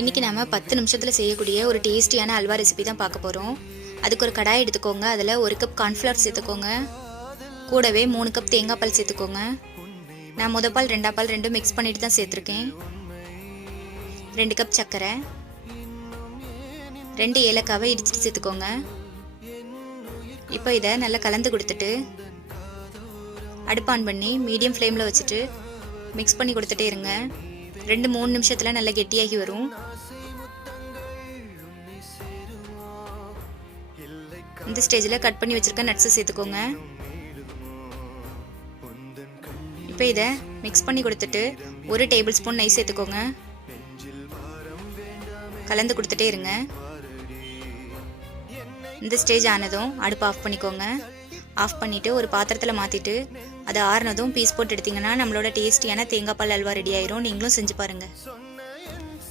இன்றைக்கி நம்ம 10 நிமிஷத்தில் செய்யக்கூடிய ஒரு டேஸ்டியான அல்வா ரெசிபி தான் பார்க்க போகிறோம். அதுக்கு ஒரு கடாய் எடுத்துக்கோங்க. அதில் 1 கப் கார்ன்ஃப்ளவர் சேர்த்துக்கோங்க. கூடவே 3 கப் தேங்காய் பால் சேர்த்துக்கோங்க. நான் முத பால் 2 பால் ரெண்டும் மிக்ஸ் பண்ணிட்டு தான் சேர்த்துருக்கேன். 2 கப் சர்க்கரை, 2 ஏலக்காவை இடிச்சிட்டு சேர்த்துக்கோங்க. இப்போ இதை நல்லா கலந்து கொடுத்துட்டு அடுப்பு ஆன் பண்ணி மீடியம் ஃப்ளேமில் வச்சுட்டு மிக்ஸ் பண்ணி கொடுத்துட்டே இருங்க. 2-3 நிமிஷத்தில் நல்லா கெட்டியாகி வரும். இந்த ஸ்டேஜில் கட் பண்ணி வச்சிருக்க நட்ஸை சேர்த்துக்கோங்க. இப்போ இதை மிக்ஸ் பண்ணி கொடுத்துட்டு 1 டேபிள் ஸ்பூன் நெய் சேர்த்துக்கோங்க. கலந்து கொடுத்துட்டே இருங்க. இந்த ஸ்டேஜ் ஆனதும் அடுப்பு ஆஃப் பண்ணிக்கோங்க. ஆஃப் பண்ணிவிட்டு ஒரு பாத்திரத்தில் மாற்றிட்டு அதை ஆறுனதும் பீஸ் போட்டு எடுத்திங்கன்னா நம்மளோட டேஸ்டியான தேங்காய் பால் அல்வா ரெடி ஆயிரும். நீங்களும் செஞ்சு பாருங்கள்.